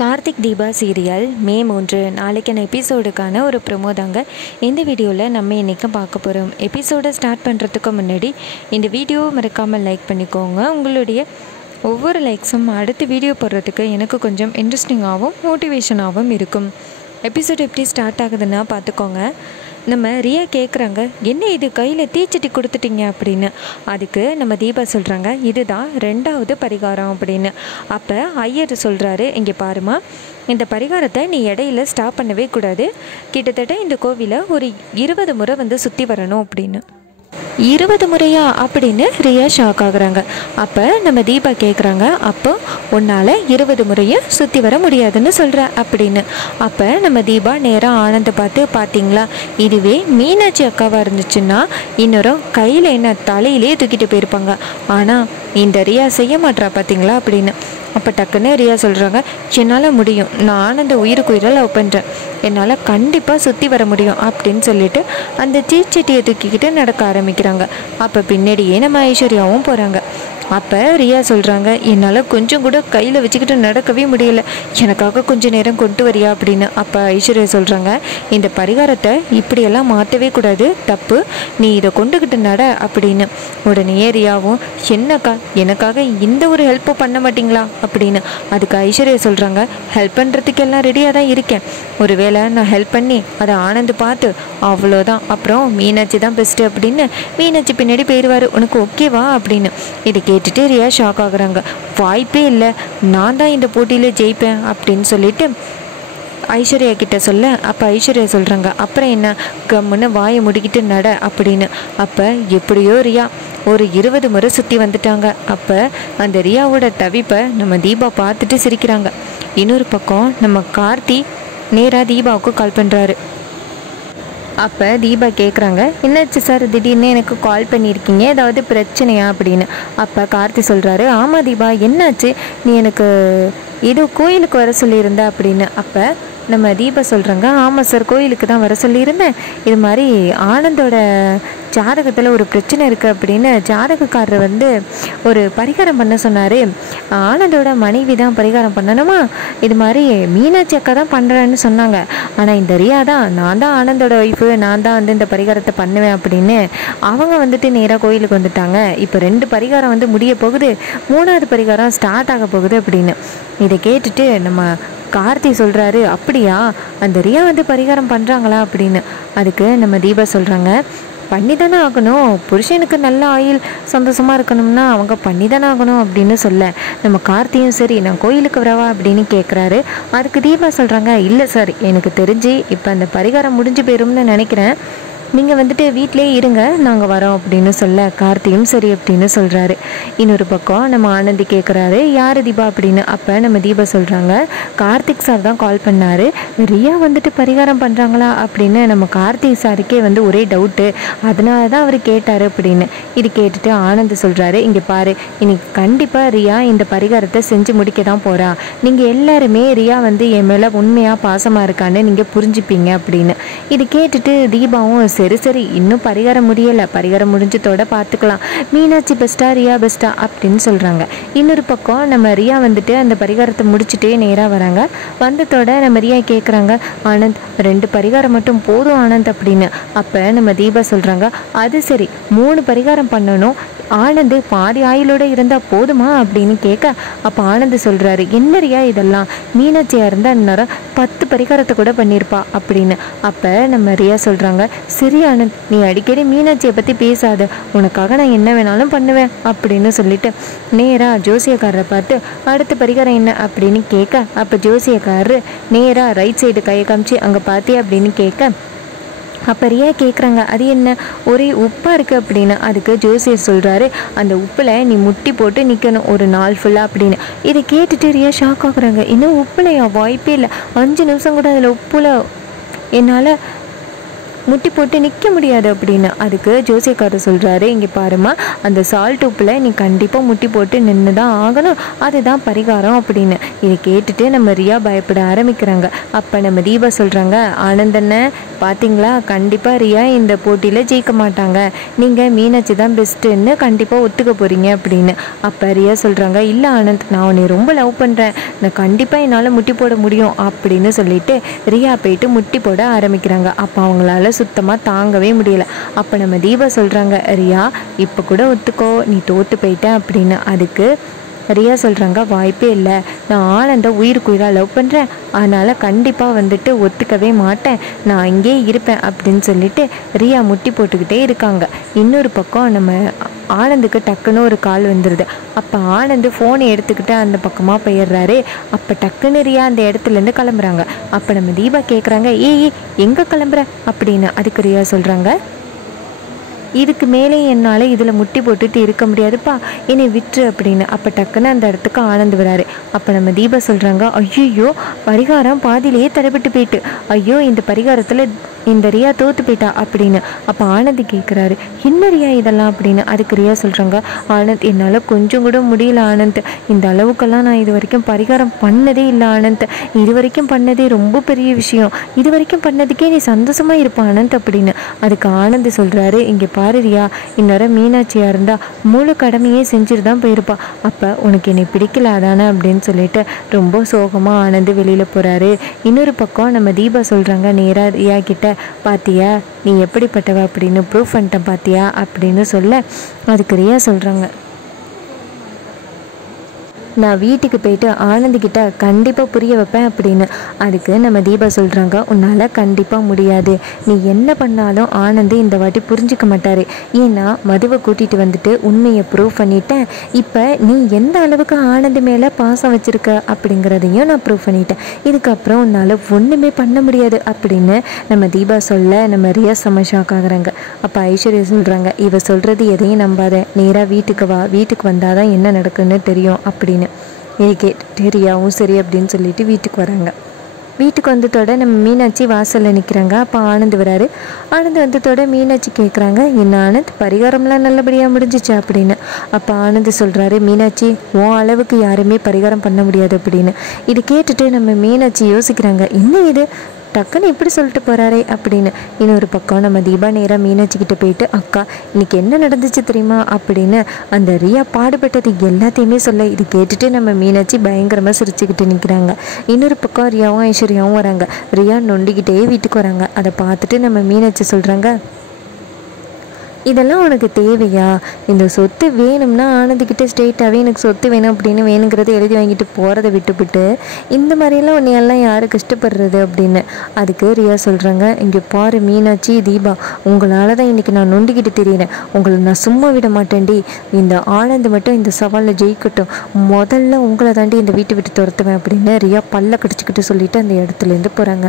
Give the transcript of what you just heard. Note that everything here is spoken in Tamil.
கார்த்திக் தீபா சீரியல் மே 3 நாளைக்கான எபிசோடுக்கான ஒரு ப்ரோமோ தாங்க இந்த வீடியோவில் நம்ம இன்றைக்கி பார்க்க போகிறோம். எபிசோடை ஸ்டார்ட் பண்ணுறதுக்கு முன்னாடி இந்த வீடியோ மறக்காமல் லைக் பண்ணிக்கோங்க. உங்களுடைய ஒவ்வொரு லைக்ஸும் அடுத்த வீடியோ போடுறதுக்கு எனக்கு கொஞ்சம் இன்ட்ரெஸ்டிங்காகவும் மோட்டிவேஷனாகவும் இருக்கும். எபிசோடு எப்படி ஸ்டார்ட் ஆகுதுன்னா பார்த்துக்கோங்க. நம்ம ரியா கேட்குறாங்க, என்ன இது கையில் தீச்சட்டி கொடுத்துட்டீங்க அப்படின்னு. அதுக்கு நம்ம தீபா சொல்கிறாங்க, இதுதான் 2வது பரிகாரம் அப்படின்னு. அப்போ ஐயர் சொல்கிறாரு, இங்கே பாருமா, இந்த பரிகாரத்தை நீ இடையில ஸ்டாப் பண்ணவே கூடாது. கிட்டத்தட்ட இந்த கோவிலை ஒரு 20 முறை சுற்றி வரணும் அப்படின்னு. 20 முறையா அப்படின்னு ரியா ஷாக் ஆகுறாங்க. அப்போ நம்ம தீபா கேட்குறாங்க, அப்போ உன்னால் 20 முறையும் சுற்றி வர முடியாதுன்னு சொல்கிற அப்படின்னு. அப்போ நம்ம தீபா நேராக ஆனந்தை பார்த்து, பார்த்தீங்களா, இதுவே மீனாட்சி அக்காவாக இருந்துச்சுன்னா இன்னொரு கையில் என்ன தலையிலே தூக்கிட்டு போயிருப்பாங்க. ஆனால் இந்த ரியா செய்ய மாட்டா பார்த்தீங்களா அப்படின்னு. அப்போ டக்குன்னு ரியா சொல்கிறாங்க, என்னால் முடியும், நான் ஆனந்த உயிருக்கு உயிரை லவ் பண்ணுறேன், என்னால் கண்டிப்பாக சுற்றி வர முடியும் அப்படின்னு சொல்லிட்டு அந்த தீச்சட்டியை தூக்கிக்கிட்டு நடக்க ஆரம்பிக்கிறாங்க. அப்போ பின்னாடியே நம்ம ஐஸ்வர்யாவும் போகிறாங்க. அப்போ ரியா சொல்கிறாங்க, என்னால் கொஞ்சம் கூட கையில் வச்சுக்கிட்டு நடக்கவே முடியல, எனக்காக கொஞ்சம் நேரம் கொண்டு வரியா அப்படின்னு. அப்போ ஐஸ்வர்யா சொல்கிறாங்க, இந்த பரிகாரத்தை இப்படியெல்லாம் மாற்றவே கூடாது, தப்பு, நீ இதை கொண்டுக்கிட்டு நட அப்படின்னு. உடனே ரியாவும், என்னக்கா எனக்காக இந்த ஒரு ஹெல்ப்பும் பண்ண மாட்டிங்களா அப்படின்னு. அதுக்கு ஐஸ்வர்யா சொல்கிறாங்க, ஹெல்ப் பண்ணுறதுக்கு எல்லாம் ரெடியாக தான் இருக்கேன், ஒருவேளை நான் ஹெல்ப் பண்ணி அதை ஆனந்து பார்த்து அவ்வளோதான், அப்புறம் மீனாட்சி தான் பெஸ்ட்டு அப்படின்னு மீனாட்சி பின்னாடி போயிடுவார், உனக்கு ஓகேவா அப்படின்னு. இது கேட்டுட்டு ரியா ஷாக் ஆகுறாங்க. வாய்ப்பே இல்லை, நான் தான் இந்த போட்டியில் ஜெயிப்பேன் அப்படின்னு சொல்லிட்டு ஐஸ்வர்யா கிட்ட சொல்ல, அப்போ ஐஸ்வர்யா சொல்கிறாங்க, அப்புறம் என்ன, கம்முன்னு வாயை முடிக்கிட்டு நட அப்படின்னு. அப்போ எப்படியோ ரியா ஒரு 20 முறை சுற்றி வந்துட்டாங்க. அப்போ அந்த ரியாவோட தவிப்பை நம்ம தீபா பார்த்துட்டு சிரிக்கிறாங்க. இன்னொரு பக்கம் நம்ம கார்த்தி நேராக தீபாவுக்கு கால் பண்ணுறாரு. அப்போ தீபா கேட்குறாங்க, என்னாச்சு சார் திடீர்னு எனக்கு கால் பண்ணியிருக்கீங்க, ஏதாவது பிரச்சனையா அப்படின்னு. அப்போ கார்த்தி சொல்கிறாரு, ஆமாம் தீபா, என்னாச்சு, நீ எனக்கு ஏதோ கோயிலுக்கு வர சொல்லியிருந்த அப்படின்னு. அப்போ நம்ம தீபா சொல்கிறாங்க, ஆமாம் சார், கோயிலுக்கு தான் வர சொல்லியிருந்தேன், இது மாதிரி ஆனந்தோட ஜாதகத்தில் ஒரு பிரச்சனை இருக்குது அப்படின்னு ஜாதகக்காரர் ஒரு பரிகாரம் பண்ண சொன்னார். ஆனந்தோட மனைவி தான் பரிகாரம் பண்ணணுமா, இது மாதிரி மீனாட்சி அக்கா தான் பண்ணுறேன்னு சொன்னாங்க, ஆனால் இந்த ரியா தான், நான் தான் ஆனந்தோட ஒய்ஃபு, நான் தான் இந்த பரிகாரத்தை பண்ணுவேன் அப்படின்னு அவங்க நேராக கோயிலுக்கு வந்துட்டாங்க. இப்போ 2 பரிகாரம் முடிய போகுது, 3வது பரிகாரம் ஸ்டார்ட் ஆக போகுது அப்படின்னு. இதை கேட்டுட்டு நம்ம கார்த்தி சொல்கிறாரு, அப்படியா, அந்த ரியா பரிகாரம் பண்ணுறாங்களா அப்படின்னு. அதுக்கு நம்ம தீபா சொல்கிறாங்க, பண்ணி தானே ஆகணும், புருஷனுக்கு நல்ல ஆயுள் சந்தோஷமாக இருக்கணும்னா அவங்க பண்ணி தானே ஆகணும் அப்படின்னு சொல்ல, நம்ம கார்த்தியும் சரி நான் கோயிலுக்கு வரவா அப்படின்னு கேட்குறாரு. அதுக்கு தீபா சொல்கிறாங்க, இல்லை சார், எனக்கு தெரிஞ்சு இப்போ அந்த பரிகாரம் முடிஞ்சு போயிரும்னு நினைக்கிறேன், நீங்கள் வீட்டிலே இருங்க, நாங்கள் வரோம் அப்படின்னு சொல்ல, கார்த்தியும் சரி அப்படின்னு சொல்கிறாரு. இன்னொரு பக்கம் நம்ம ஆனந்தி கேட்குறாரு, யார் தீபா அப்படின்னு. அப்போ நம்ம தீபா சொல்கிறாங்க, கார்த்திக் சார் தான் கால் பண்ணார், ரியா பரிகாரம் பண்ணுறாங்களா அப்படின்னு. நம்ம கார்த்திக் சாருக்கே ஒரே டவுட்டு, அதனால தான் அவர் கேட்டார் அப்படின்னு. இது கேட்டுட்டு ஆனந்த் சொல்கிறாரு, இங்கே பாரு, இன்னைக்கு கண்டிப்பாக ரியா இந்த பரிகாரத்தை செஞ்சு முடிக்க தான் போகிறா, நீங்கள் எல்லாருமே ரியா என் மேலே உண்மையாக பாசமாக இருக்கான்னு நீங்கள் புரிஞ்சுப்பீங்க அப்படின்னு. இது கேட்டுட்டு தீபாவும், சரி சரி, இன்னும் பரிகாரம் முடியலை, பரிகாரம் முடிஞ்சதோட பார்த்துக்கலாம், மீனாட்சி பெஸ்ட்டா ரியா பெஸ்ட்டா அப்படின்னு சொல்கிறாங்க. இன்னொரு பக்கம் நம்ம ரியா அந்த பரிகாரத்தை முடிச்சுட்டே நேராக வராங்க. வந்ததோட நம்ம ரியா கேட்குறாங்க, ஆனந்த் 2 பரிகாரம் மட்டும் போதும் ஆனந்த் அப்படின்னு. அப்போ நம்ம தீபா சொல்கிறாங்க, அது சரி, 3 பரிகாரம் பண்ணணும், ஆனந்த் பாதி ஆயுளோடு இருந்தால் போதுமா அப்படின்னு கேட்க, அப்போ ஆனந்த் சொல்கிறாரு, என்ன ரியா இதெல்லாம், மீனாட்சியாக இருந்தால் இன்னும் 10 பரிகாரத்தை கூட பண்ணியிருப்பா அப்படின்னு. அப்போ நம்ம ரியா சொல்கிறாங்க, சரி ஆனந்த், நீ அடிக்கடி மீனாட்சியை பற்றி பேசாத, உனக்காக நான் என்ன வேணாலும் பண்ணுவேன் அப்படின்னு சொல்லிட்டு நேராக ஜோசியக்காரரை பார்த்து அடுத்த பரிகாரம் என்ன அப்படின்னு கேட்க, அப்போ ஜோசியக்காரரு நேராக ரைட் சைடு கையை காமிச்சு அங்கே பார்த்தியா அப்படின்னு கேட்க, அப்போ ரியா கேட்குறாங்க, அது என்ன ஒரே உப்பாக இருக்குது அப்படின்னு. அதுக்கு ஜோசியர் சொல்கிறாரு, அந்த உப்பில் நீ முட்டி போட்டு நிற்கணும் ஒரு நாள் ஃபுல்லாக அப்படின்னு. இதை கேட்டுட்டு ரியா ஷாக் ஆகுறாங்க, இன்னும் உப்புலையா, வாய்ப்பே இல்லை, 5 நிமிஷம் கூட அதில் உப்புல என்னால் முட்டி போட்டு நிற்க முடியாது அப்படின்னு. அதுக்கு ஜோசியக்காரர் சொல்கிறாரு, இங்கே பாருமா, அந்த சால்ட் உப்பில் நீ கண்டிப்பாக முட்டி போட்டு நின்று தான் ஆகணும், அதுதான் பரிகாரம் அப்படின்னு. இதை கேட்டுட்டு நம்ம ரியா பயப்பட ஆரம்பிக்கிறாங்க. அப்போ நம்ம தீபா சொல்கிறாங்க, ஆனந்தண்ண பார்த்தீங்களா, கண்டிப்பாக ரியா இந்த போட்டியில் ஜெயிக்க மாட்டாங்க, நீங்கள் மீனாட்சி தான் பெஸ்ட்டுன்னு கண்டிப்பாக ஒத்துக்க போகிறீங்க அப்படின்னு. அப்போ ரியா சொல்கிறாங்க, இல்லை ஆனந்த், நான் உன்னை ரொம்ப லவ் பண்ணுறேன், நான் கண்டிப்பாக என்னால் முட்டி போட முடியும் அப்படின்னு சொல்லிட்டு ரியா போயிட்டு முட்டி போட ஆரம்பிக்கிறாங்க. அப்போ அவங்களால சுத்தமாக தாங்கவே முடியல. அப்போ நம்ம தீபா சொல்கிறாங்க, ரியா இப்போ கூட ஒத்துக்கோ, நீ தோற்று போயிட்ட அப்படின்னு. அதுக்கு ரியா சொல்கிறாங்க, வாய்ப்பே இல்லை, நான் ஆனந்த உயிருக்குயிராக லவ் பண்ணுறேன், அதனால் கண்டிப்பாக வந்துட்டு ஒத்துக்கவே மாட்டேன், நான் இங்கே இருப்பேன் அப்படின்னு சொல்லிட்டு ரியா முட்டி போட்டுக்கிட்டே இருக்காங்க. இன்னொரு பக்கம் நம்ம ஆனந்துக்கு டக்குன்னு ஒரு கால் வந்துடுது. அப்போ ஆனந்து ஃபோனை எடுத்துக்கிட்டு அந்த பக்கமாக போயிடுறாரு. அப்போ டக்குன்னு ரியா அந்த இடத்துலேருந்து கிளம்புறாங்க. அப்போ நம்ம தீபா கேட்குறாங்க, ஏய் எங்கே கிளம்புற அப்படின்னு. அதுக்கு ரியா சொல்கிறாங்க, இதுக்கு மேலே என்னால் இதில் முட்டி போட்டுட்டு இருக்க முடியாதுப்பா, என்னை விட்டுரு அப்படின்னு. அப்போ டக்குன்னு அந்த இடத்துக்கு ஆனந்து வராரு. அப்போ நம்ம தீபா சொல்கிறாங்க, ஐயோ பரிகாரம் பாதியிலேயே தடைப்பட்டு போயிட்டு, ஐயோ இந்த பரிகாரத்தில் இந்த ரியா தோற்று போயிட்டா அப்படின்னு. அப்போ ஆனந்த் கேட்குறாரு, என்ன ரியா இதெல்லாம் அப்படின்னு. அதுக்கு ரியா சொல்கிறாங்க, ஆனந்த் என்னால் கொஞ்சம் கூட முடியல ஆனந்த், இந்த அளவுக்கெல்லாம் நான் இது வரைக்கும் பரிகாரம் பண்ணதே இல்லை ஆனந்த், இது வரைக்கும் பண்ணதே ரொம்ப பெரிய விஷயம், இது வரைக்கும் பண்ணதுக்கே நீ சந்தோஷமாக இருப்ப ஆனந்த் அப்படின்னு. அதுக்கு ஆனந்த் சொல்கிறாரு, இங்கே பாரு ரியா, இன்னொரு மீனாட்சியாக இருந்தால் முழு கடமையே செஞ்சுட்டு தான் போயிருப்பா, அப்போ உனக்கு என்னை பிடிக்கல அதானே அப்படின்னு சொல்லிட்டு ரொம்ப சோகமாக ஆனந்த் வெளியில் போகிறாரு. இன்னொரு பக்கம் நம்ம தீபா சொல்கிறாங்க நேராக ரியா கிட்ட, பாத்தியா நீ எப்படிப்பட்டவ அப்படின்னு ப்ரூஃப் பண்ணிட்டேன் பாத்தியா அப்படின்னு சொல்ல, அதுக்கு ரியா சொல்கிறாங்க, நான் வீட்டுக்கு போயிட்டு ஆனந்திக்கிட்ட கண்டிப்பாக புரிய வைப்பேன் அப்படின்னு. அதுக்கு நம்ம தீபா சொல்கிறாங்க, உன்னால் கண்டிப்பாக முடியாது, நீ என்ன பண்ணாலும் ஆனந்தி இந்த வாட்டி புரிஞ்சிக்க மாட்டார், ஏன்னா மதுவை கூட்டிகிட்டு வந்துட்டு உண்மையை ப்ரூவ் பண்ணிட்டேன், இப்போ நீ எந்த அளவுக்கு ஆனந்தி மேலே பாசம் வச்சுருக்க அப்படிங்கிறதையும் நான் ப்ரூவ் பண்ணிட்டேன், இதுக்கப்புறம் உன்னால் ஒன்றுமே பண்ண முடியாது அப்படின்னு நம்ம தீபா சொல்ல நம்ம ரியா செம்ம ஷாக் ஆகுறாங்க. அப்போ ஐஸ்வர்யா சொல்கிறாங்க, இவ சொல்கிறது எதையும் நம்பாத, நேராக வீட்டுக்கு வா, வீட்டுக்கு வந்தால் தான் என்ன நடக்குன்னு தெரியும் அப்படின்னு. இது கேட்டு ரியாவும் சரி அப்படின்னு சொல்லிட்டு வீட்டுக்கு வராங்க. வீட்டுக்கு வந்ததோட நம்ம மீனாட்சி வாசலில் நிற்கிறாங்க. அப்போ ஆனந்த் வராரு. ஆனந்த் வந்ததோட மீனாட்சி கேட்குறாங்க, என்ன ஆனந்த் பரிகாரம்லாம் நல்லபடியாக முடிஞ்சிச்சா அப்படின்னு. அப்போ ஆனந்த் சொல்கிறாரு, மீனாட்சி உன் அளவுக்கு யாருமே பரிகாரம் பண்ண முடியாது அப்படின்னு. இது கேட்டுட்டு நம்ம மீனாட்சி யோசிக்கிறாங்க, என்ன இது டக்குன்னு இப்படி சொல்லிட்டு போகிறாரே அப்படின்னு. இன்னொரு பக்கம் நம்ம தீபா நேராக மீனாட்சிக்கிட்ட போயிட்டு, அக்கா இன்னைக்கு என்ன நடந்துச்சு தெரியுமா அப்படின்னு அந்த ரியா பாடுபட்டது எல்லாத்தையுமே சொல்ல, இது கேட்டுட்டு நம்ம மீனாட்சி பயங்கரமாக சிரிச்சுக்கிட்டு நிற்கிறாங்க. இன்னொரு பக்கம் ரியாவும் ஐஸ்வர்யாவும் வராங்க. ரியா நொண்டிக்கிட்டே வீட்டுக்கு வராங்க. அதை பார்த்துட்டு நம்ம மீனாட்சி சொல்கிறாங்க, இதெல்லாம் உனக்கு தேவையா, இந்த சொத்து வேணும்னா ஆனந்திக்கிட்ட ஸ்ட்ரெயிட்டாகவே எனக்கு சொத்து வேணும் அப்படின்னு வேணுங்கிறத எழுதி வாங்கிட்டு போகிறத விட்டுவிட்டு இந்த மாதிரியெல்லாம் உன்னையெல்லாம் யார் கஷ்டப்படுறது அப்படின்னு. அதுக்கு ரியா சொல்கிறாங்க, இங்கே பாரு மீனாட்சி தீபா, உங்களால் தான் இன்றைக்கி நான் நொண்டிக்கிட்டு தெரியிறேன், உங்களை நான் சும்மா விட மாட்டேன்டி, இந்த ஆனந்த் மட்டும் இந்த சவாலில் ஜெயிக்கட்டும், முதல்ல உங்களை தாண்டி இந்த வீட்டை விட்டு துரத்துவேன் அப்படின்னு ரியா பல்ல கடிச்சிக்கிட்டு சொல்லிட்டு அந்த இடத்துலேருந்து போகிறாங்க.